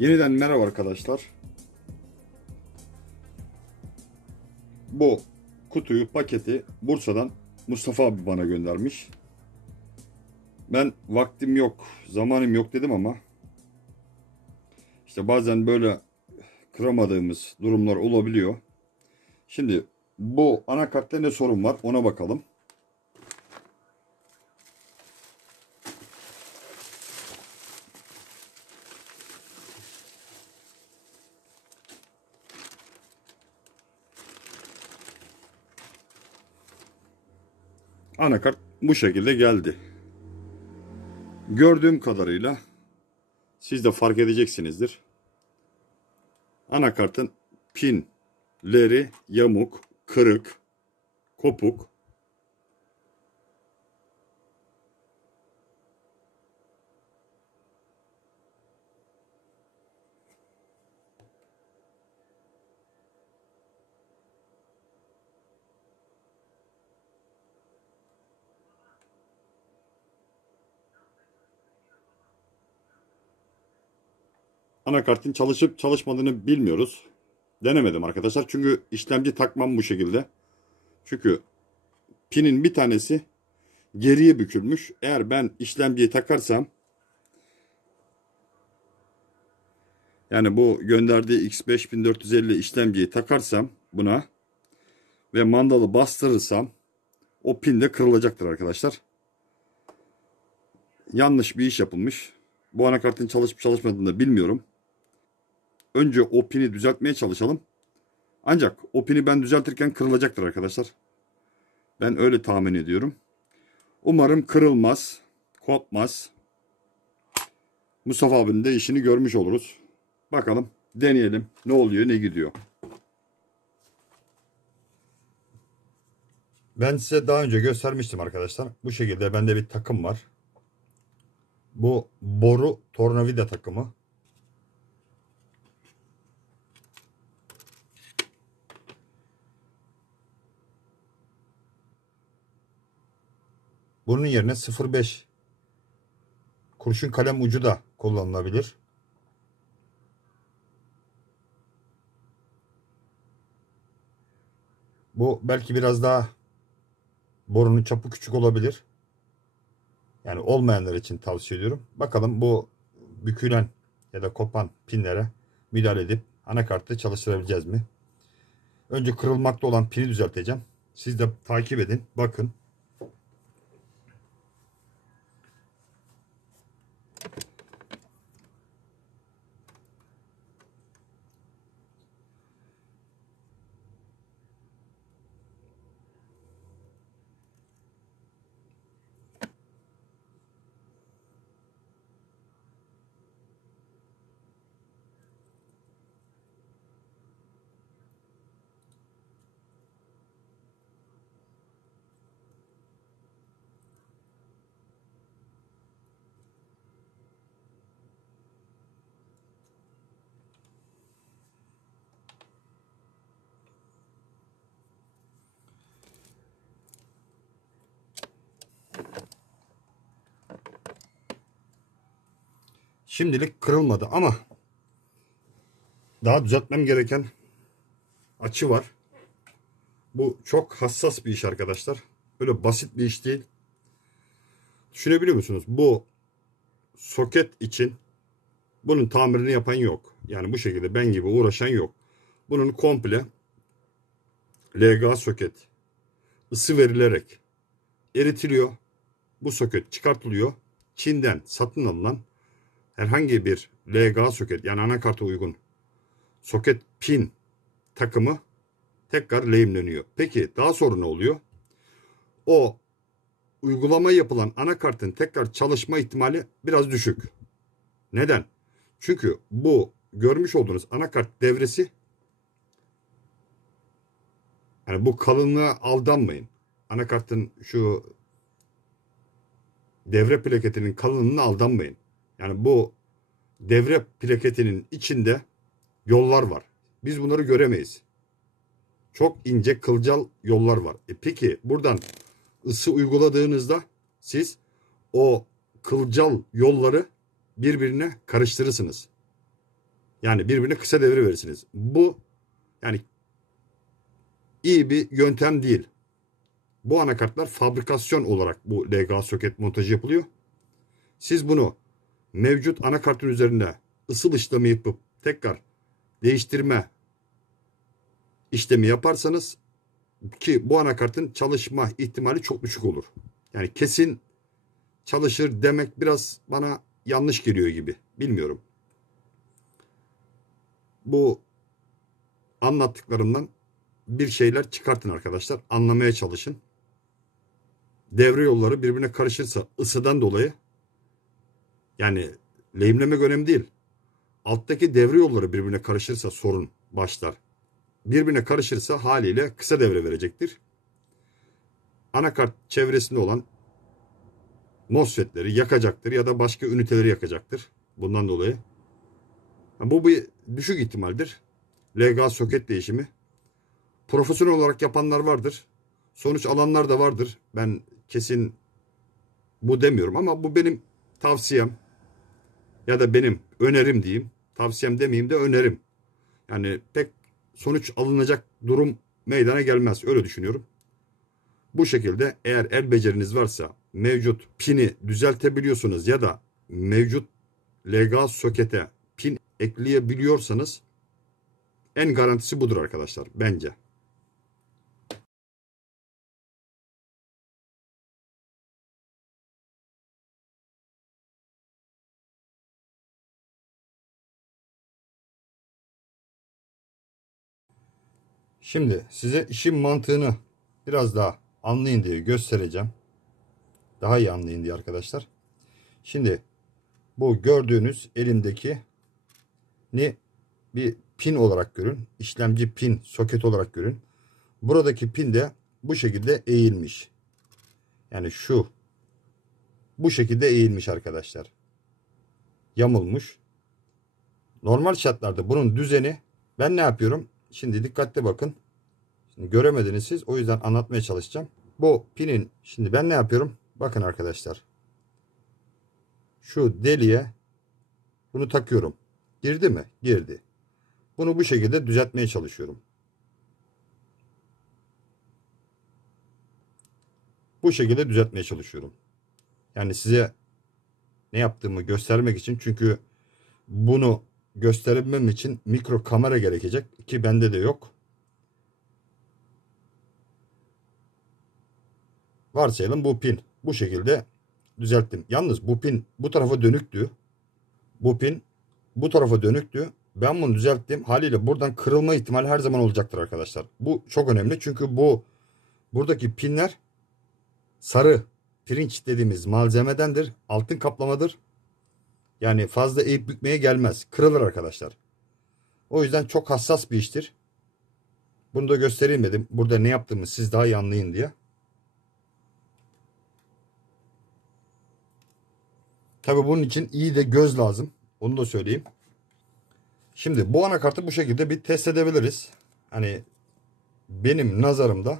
Yeniden merhaba arkadaşlar. Bu kutuyu, paketi Bursa'dan Mustafa abi bana göndermiş. Ben vaktim yok, zamanım yok dedim ama işte bazen böyle kıramadığımız durumlar olabiliyor. Şimdi bu anakartta ne sorun var ona bakalım. Anakart bu şekilde geldi. Gördüğüm kadarıyla siz de fark edeceksinizdir. Anakartın pinleri yamuk, kırık, kopuk. Anakartın çalışıp çalışmadığını bilmiyoruz. Denemedim arkadaşlar. Çünkü işlemci takmam bu şekilde. Çünkü pinin bir tanesi geriye bükülmüş. Eğer ben işlemciyi takarsam, yani bu gönderdiği X5450 işlemciyi takarsam buna ve mandalı bastırırsam o pin de kırılacaktır arkadaşlar. Yanlış bir iş yapılmış. Bu anakartın çalışıp çalışmadığını da bilmiyorum. Önce o pini düzeltmeye çalışalım. Ancak o pini ben düzeltirken kırılacaktır arkadaşlar. Ben öyle tahmin ediyorum. Umarım kırılmaz, kopmaz. Mustafa abinin de işini görmüş oluruz. Bakalım, deneyelim. Ne oluyor, ne gidiyor. Ben size daha önce göstermiştim arkadaşlar. Bu şekilde bende bir takım var. Bu boru tornavida takımı. Bunun yerine 0.5 kurşun kalem ucu da kullanılabilir. Bu belki biraz daha borunun çapı küçük olabilir. Yani olmayanlar için tavsiye ediyorum. Bakalım bu bükülen ya da kopan pinlere müdahale edip anakartı çalıştırabileceğiz mi? Önce kırılmakta olan pini düzelteceğim. Siz de takip edin. Bakın. Şimdilik kırılmadı ama daha düzeltmem gereken açı var. Bu çok hassas bir iş arkadaşlar. Böyle basit bir iş değil. Düşünebiliyor musunuz? Bu soket için bunun tamirini yapan yok. Yani bu şekilde ben gibi uğraşan yok. Bunun komple LGA soket ısı verilerek eritiliyor. Bu soket çıkartılıyor. Çin'den satın alınan herhangi bir LGA soket, yani anakarta uygun soket pin takımı tekrar lehimleniyor. Peki daha sonra ne oluyor? O uygulama yapılan anakartın tekrar çalışma ihtimali biraz düşük. Neden? Çünkü bu görmüş olduğunuz anakart devresi, yani bu kalınlığa aldanmayın. Anakartın şu devre plaketinin kalınlığına aldanmayın. Yani bu devre plaketinin içinde yollar var. Biz bunları göremeyiz. Çok ince kılcal yollar var. Peki buradan ısı uyguladığınızda siz o kılcal yolları birbirine karıştırırsınız. Yani birbirine kısa devre verirsiniz. Bu yani iyi bir yöntem değil. Bu anakartlar fabrikasyon olarak bu LGA soket montajı yapılıyor. Siz bunu mevcut anakartın üzerine ısıl işlemi yapıp tekrar değiştirme işlemi yaparsanız ki bu anakartın çalışma ihtimali çok düşük olur. Yani kesin çalışır demek biraz bana yanlış geliyor gibi. Bilmiyorum. Bu anlattıklarımdan bir şeyler çıkartın arkadaşlar. Anlamaya çalışın. Devre yolları birbirine karışırsa ısıdan dolayı yani lehimlemek önemli değil. Alttaki devre yolları birbirine karışırsa sorun başlar. Birbirine karışırsa haliyle kısa devre verecektir. Anakart çevresinde olan MOSFET'leri yakacaktır ya da başka üniteleri yakacaktır. Bundan dolayı. Bu bir düşük ihtimaldir. LGA soket değişimi. Profesyonel olarak yapanlar vardır. Sonuç alanlar da vardır. Ben kesin bu demiyorum ama bu benim tavsiyem ya da benim önerim diyeyim. Tavsiyem demeyeyim de önerim. Yani pek sonuç alınacak durum meydana gelmez. Öyle düşünüyorum. Bu şekilde eğer el beceriniz varsa mevcut pini düzeltebiliyorsunuz ya da mevcut LGA sokete pin ekleyebiliyorsanız en garantisi budur arkadaşlar bence. Şimdi size işin mantığını biraz daha anlayın diye göstereceğim. Daha iyi anlayın diye arkadaşlar. Şimdi bu gördüğünüz elimdeki ni bir pin olarak görün. İşlemci pin soket olarak görün. Buradaki pin de bu şekilde eğilmiş. Yani bu şekilde eğilmiş arkadaşlar. Yamulmuş. Normal şartlarda bunun düzeni ben ne yapıyorum? Şimdi dikkatli bakın. Şimdi göremediniz siz. O yüzden anlatmaya çalışacağım. Bu pinin şimdi ben ne yapıyorum? Bakın arkadaşlar. Şu deliğe bunu takıyorum. Girdi mi? Girdi. Bunu bu şekilde düzeltmeye çalışıyorum. Bu şekilde düzeltmeye çalışıyorum. Yani size ne yaptığımı göstermek için çünkü bunu gösterebilmem için mikro kamera gerekecek ki bende de yok. Varsayalım bu pin bu şekilde düzelttim. Yalnız bu pin bu tarafa dönüktü. Bu pin bu tarafa dönüktü. Ben bunu düzelttim. Haliyle buradan kırılma ihtimali her zaman olacaktır arkadaşlar. Bu çok önemli çünkü buradaki pinler sarı pirinç dediğimiz malzemedendir. Altın kaplamadır. Yani fazla eğip bükmeye gelmez. Kırılır arkadaşlar. O yüzden çok hassas bir iştir. Bunu da göstereyim dedim. Burada ne yaptığımı siz daha iyi anlayın diye. Tabii bunun için iyi de göz lazım. Onu da söyleyeyim. Şimdi bu anakartı bu şekilde bir test edebiliriz. Hani benim nazarımda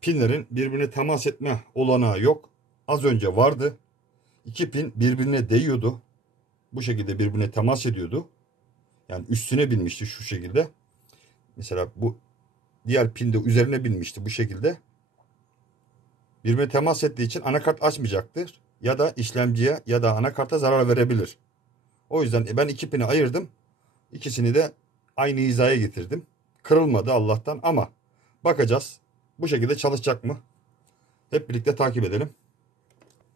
pinlerin birbirine temas etme olanağı yok. Az önce vardı. İki pin birbirine değiyordu. Bu şekilde birbirine temas ediyordu. Yani üstüne binmişti şu şekilde. Mesela bu diğer pin de üzerine binmişti bu şekilde. Birbirine temas ettiği için anakart açmayacaktır. Ya da işlemciye ya da anakarta zarar verebilir. O yüzden ben iki pini ayırdım. İkisini de aynı hizaya getirdim. Kırılmadı Allah'tan ama bakacağız. Bu şekilde çalışacak mı? Hep birlikte takip edelim.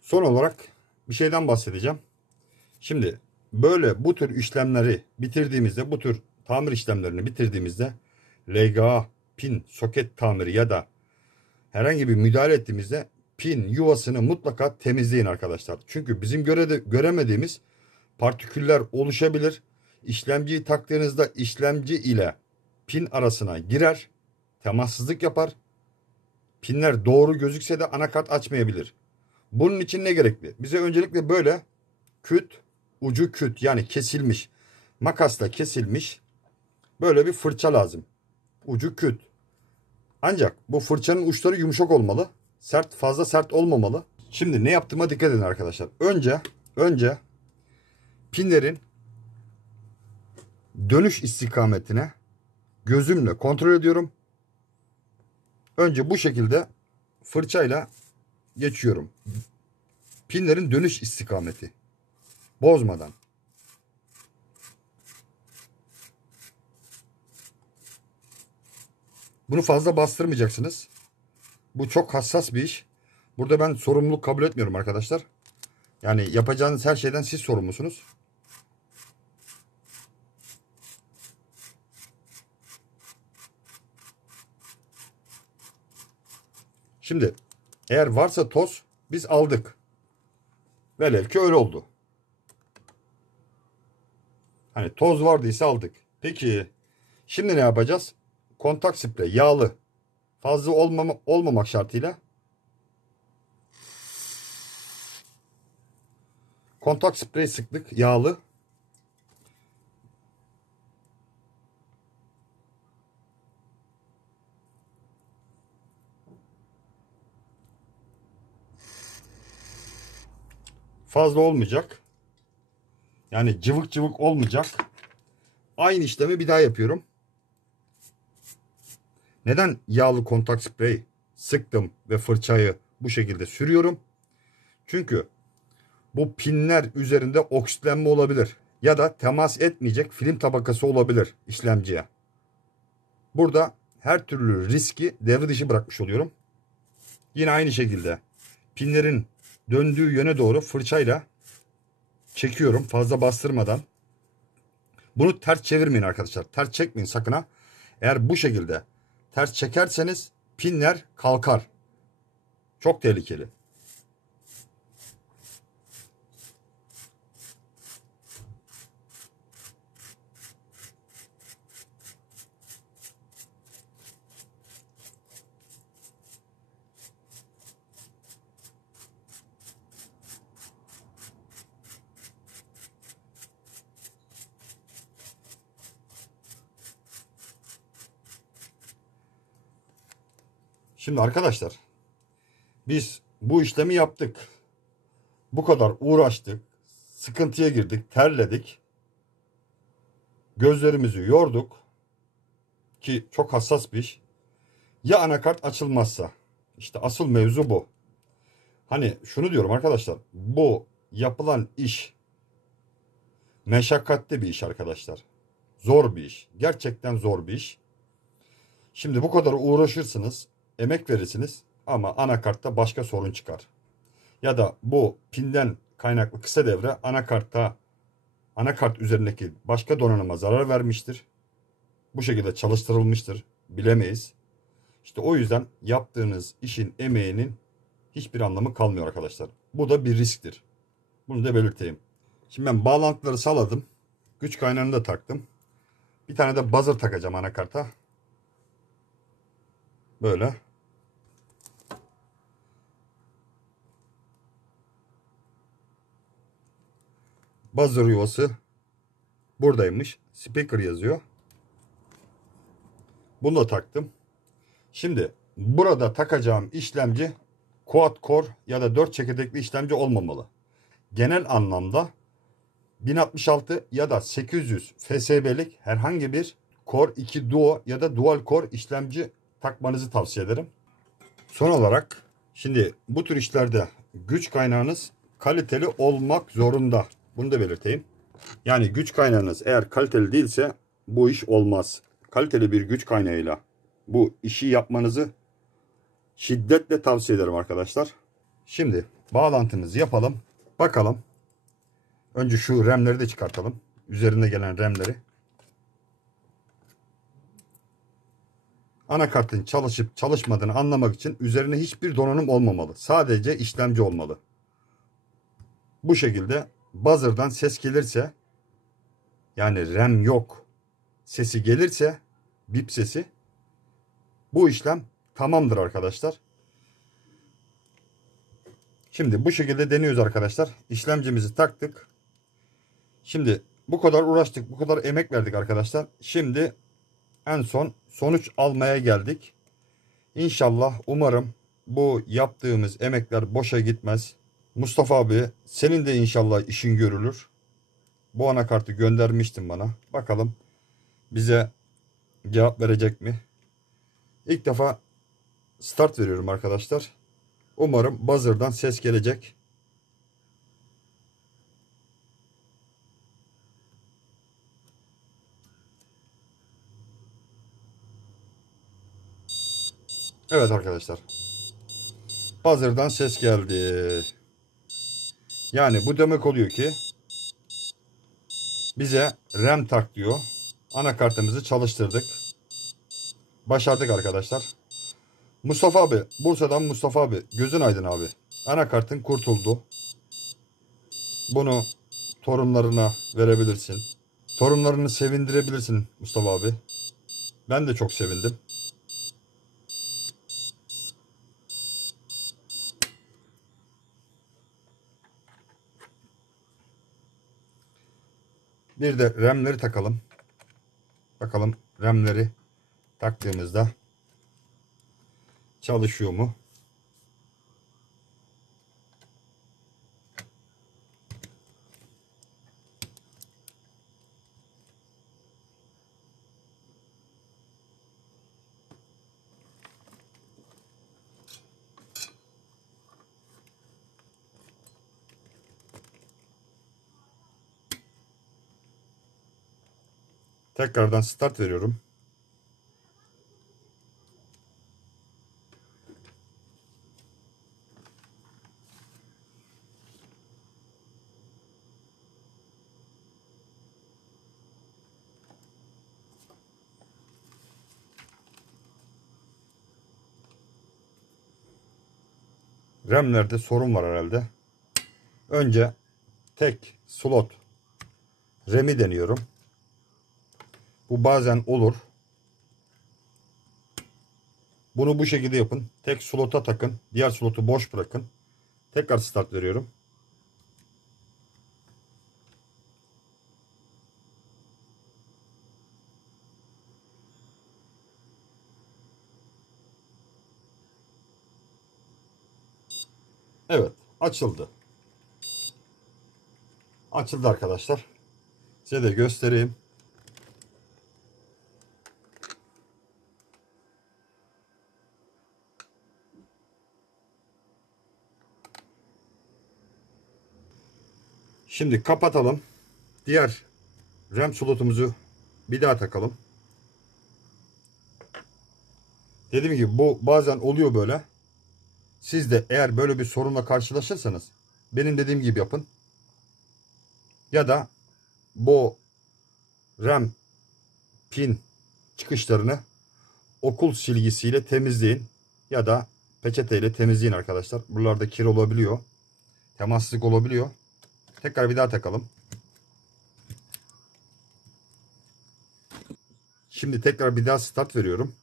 Son olarak bir şeyden bahsedeceğim. Şimdi böyle bu tür işlemleri bitirdiğimizde, bu tür tamir işlemlerini bitirdiğimizde LGA, pin, soket tamiri ya da herhangi bir müdahale ettiğimizde pin yuvasını mutlaka temizleyin arkadaşlar. Çünkü bizim göremediğimiz partiküller oluşabilir. İşlemciyi taktığınızda işlemci ile pin arasına girer, temassızlık yapar. Pinler doğru gözükse de anakart açmayabilir. Bunun için ne gerekli? Bize öncelikle böyle ucu küt yani kesilmiş, makasla kesilmiş böyle bir fırça lazım. Ucu küt. Ancak bu fırçanın uçları yumuşak olmalı. Fazla sert olmamalı. Şimdi ne yaptığıma dikkat edin arkadaşlar. Önce pinlerin dönüş istikametine gözümle kontrol ediyorum. Önce bu şekilde fırçayla geçiyorum. Pinlerin dönüş istikameti bozmadan. Bunu fazla bastırmayacaksınız. Bu çok hassas bir iş. Burada ben sorumluluk kabul etmiyorum arkadaşlar. Yani yapacağınız her şeyden siz sorumlusunuz. Şimdi eğer varsa toz biz aldık. Velev ki öyle oldu. Hani toz vardıysa aldık. Peki şimdi ne yapacağız? Kontak sprey yağlı. Fazla olmamak şartıyla kontak sprey sıktık yağlı. Fazla olmayacak. Yani cıvık cıvık olmayacak. Aynı işlemi bir daha yapıyorum. Neden yağlı kontak sprey sıktım ve fırçayı bu şekilde sürüyorum? Çünkü bu pinler üzerinde oksitlenme olabilir. Ya da temas etmeyecek film tabakası olabilir işlemciye. Burada her türlü riski devre dışı bırakmış oluyorum. Yine aynı şekilde pinlerin döndüğü yöne doğru fırçayla çekiyorum fazla bastırmadan. Bunu ters çevirmeyin arkadaşlar. Ters çekmeyin sakın ha. Eğer bu şekilde ters çekerseniz pinler kalkar. Çok tehlikeli. Şimdi arkadaşlar biz bu işlemi yaptık. Bu kadar uğraştık. Sıkıntıya girdik. Terledik. Gözlerimizi yorduk. Ki çok hassas bir iş. Ya anakart açılmazsa? İşte asıl mevzu bu. Hani şunu diyorum arkadaşlar. Bu yapılan iş meşakkatli bir iş arkadaşlar. Zor bir iş. Gerçekten zor bir iş. Şimdi bu kadar uğraşırsınız. Emek verirsiniz. Ama anakartta başka sorun çıkar. Ya da bu pinden kaynaklı kısa devre anakart üzerindeki başka donanıma zarar vermiştir. Bu şekilde çalıştırılmıştır. Bilemeyiz. İşte o yüzden yaptığınız işin emeğinin hiçbir anlamı kalmıyor arkadaşlar. Bu da bir risktir. Bunu da belirteyim. Şimdi ben bağlantıları sağladım. Güç kaynağını da taktım. Bir tane de buzzer takacağım anakarta. Böyle. Buzzer yuvası buradaymış. Speaker yazıyor. Bunu da taktım. Şimdi burada takacağım işlemci quad core ya da 4 çekirdekli işlemci olmamalı. Genel anlamda 1066 ya da 800 FSB'lik herhangi bir Core 2 Duo ya da Dual Core işlemci takmanızı tavsiye ederim. Son olarak şimdi bu tür işlerde güç kaynağınız kaliteli olmak zorunda. Bunu da belirteyim. Yani güç kaynağınız eğer kaliteli değilse bu iş olmaz. Kaliteli bir güç kaynağıyla bu işi yapmanızı şiddetle tavsiye ederim arkadaşlar. Şimdi bağlantımızı yapalım. Bakalım. Önce şu RAM'leri de çıkartalım. Üzerinde gelen RAM'leri. Anakartın çalışıp çalışmadığını anlamak için üzerine hiçbir donanım olmamalı. Sadece işlemci olmalı. Bu şekilde buzzer'dan ses gelirse, yani RAM yok sesi gelirse, bip sesi, bu işlem tamamdır arkadaşlar. Şimdi bu şekilde deniyoruz arkadaşlar. İşlemcimizi taktık. Şimdi bu kadar uğraştık, bu kadar emek verdik arkadaşlar. Şimdi en son sonuç almaya geldik. İnşallah, umarım bu yaptığımız emekler boşa gitmez. Mustafa abi, senin de inşallah işin görülür. Bu anakartı göndermiştin bana. Bakalım bize cevap verecek mi? İlk defa start veriyorum arkadaşlar. Umarım buzzer'dan ses gelecek. Evet arkadaşlar. Buzzer'dan ses geldi. Yani bu demek oluyor ki bize RAM tak diyor. Anakartımızı çalıştırdık. Başardık arkadaşlar. Mustafa abi, Bursa'dan Mustafa abi, gözün aydın abi. Anakartın kurtuldu. Bunu torunlarına verebilirsin. Torunlarını sevindirebilirsin Mustafa abi. Ben de çok sevindim. Bir de RAM'leri takalım. Bakalım RAM'leri taktığımızda çalışıyor mu? Tekrardan start veriyorum. RAM'lerde sorun var herhalde. Önce tek slot RAM'i deniyorum. Bu bazen olur. Bunu bu şekilde yapın. Tek slota takın. Diğer slotu boş bırakın. Tekrar start veriyorum. Evet, açıldı. Açıldı arkadaşlar. Size de göstereyim. Şimdi kapatalım. Diğer RAM slotumuzu bir daha takalım. Dediğim gibi bu bazen oluyor böyle. Siz de eğer böyle bir sorunla karşılaşırsanız benim dediğim gibi yapın. Ya da bu RAM pin çıkışlarını okul silgisiyle temizleyin. Ya da peçeteyle temizleyin arkadaşlar. Buralarda kir olabiliyor. Temassızlık olabiliyor. Tekrar bir daha takalım. Şimdi tekrar bir daha start veriyorum.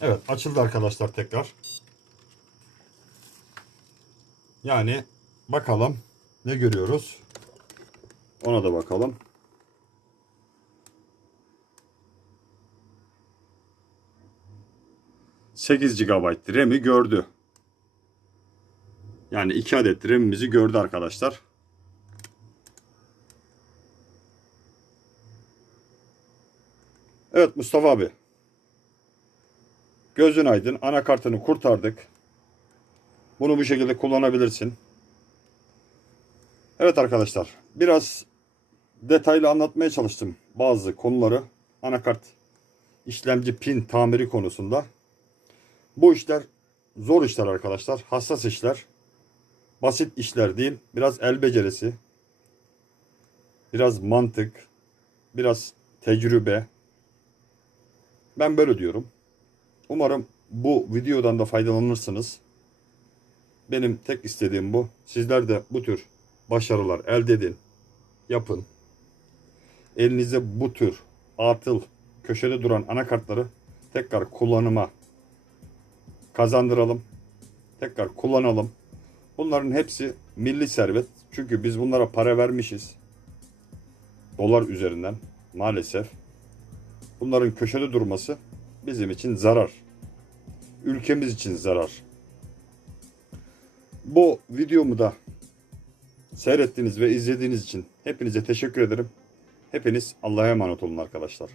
Evet, açıldı arkadaşlar tekrar. Yani bakalım ne görüyoruz. Ona da bakalım. ...8 GB RAM'i gördü. Yani 2 adet RAM'imizi gördü arkadaşlar. Evet Mustafa abi. Gözün aydın. Anakartını kurtardık. Bunu bu şekilde kullanabilirsin. Evet arkadaşlar. Biraz detaylı anlatmaya çalıştım bazı konuları. Anakart işlemci pin tamiri konusunda. Bu işler zor işler arkadaşlar. Hassas işler. Basit işler değil. Biraz el becerisi. Biraz mantık. Biraz tecrübe. Ben böyle diyorum. Umarım bu videodan da faydalanırsınız. Benim tek istediğim bu. Sizler de bu tür başarılar elde edin. Yapın. Elinize bu tür atıl, köşede duran anakartları tekrar kullanıma kazandıralım. Tekrar kullanalım. Bunların hepsi milli servet. Çünkü biz bunlara para vermişiz. Dolar üzerinden maalesef. Bunların köşede durması bizim için zarar. ülkemiz için zarar. Bu videomu da seyrettiğiniz ve izlediğiniz için hepinize teşekkür ederim. Hepiniz Allah'a emanet olun arkadaşlar.